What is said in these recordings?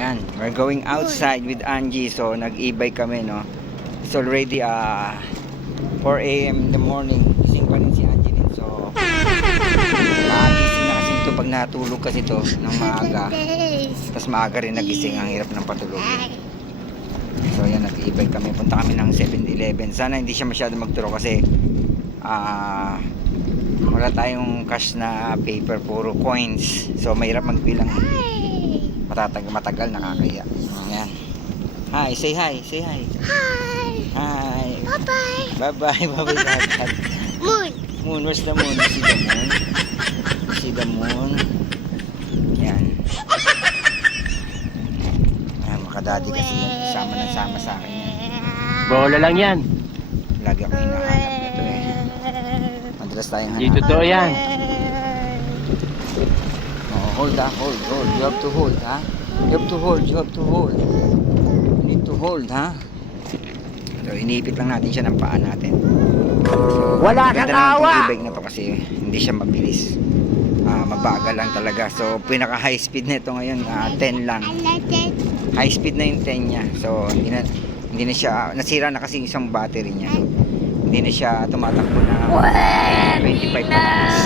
Ayan, we're going outside with Angie. So nag-e-bike kami, no. It's already 4 a.m. in the morning. Gising pa rin si Angie din. So nakagising na kasi ito pag natulog kasi ito ng maaga. Tapos maaga rin nagising. Ang hirap ng patulogin. So ayan, nag-e-bike kami. Punta kami ng 7-Eleven. Sana hindi siya masyado magturo kasi wala tayong cash na paper, puro coins. So mahirap magbilang. Matagal, nakakaya. Ayan. Hi, say hi, say hi. Hi. Hi. Bye-bye. Bye-bye, bye-bye. Moon. Moon, where's the moon? See the moon? See the moon? Ayan. Ayan, makadadi kasi sama na sama sa akin yan. Bola lang yan. Lagi ako hinahanap nito eh. Madalas tayong Hindi hanap. totoo yan. Oh, hold ha, hold. You have to hold ha. You have to hold. You need to hold ha. So, iniipit lang natin siya ng paa natin. So, Wala kang awa! e-bike na to kasi hindi siya mabilis. Mabagal lang talaga. So, pinaka high speed nito ngayon, 10 lang. I like it. High speed na yung 10 niya. So, hindi na siya, nasira na kasi yung isang battery niya. Hindi na siya tumatakbo na 25 miles.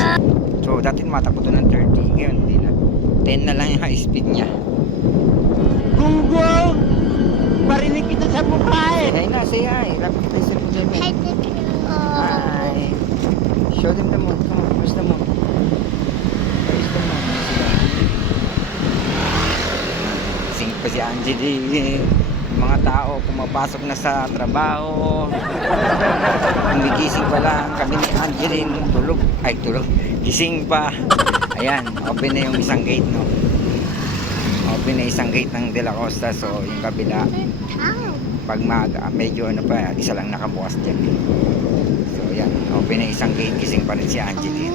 So, dati tumatakbo to ng 30. Ngayon, hindi na. 10 na lang yung high speed niya. Gunggong! Barinig kita sa mukha eh! Hey na, say hi. Lapit kita sa problema. Hi, baby. Hi. Show them the moon. Come on, where's the moon? Where's the moon? Singit pa si Angie di. Yung mga tao pumapasok na sa trabaho. Gumigising pa lang. Kami ni Angeline tulog. Ay, tulog. Gising pa. Ayan, open na yung isang gate, no? Open na isang gate ng De La Costa. So, yung kabila, pag medyo ano pa, isa lang nakabukas dyan. So, yan. Open na isang gate. Gising pa rin si Angeline.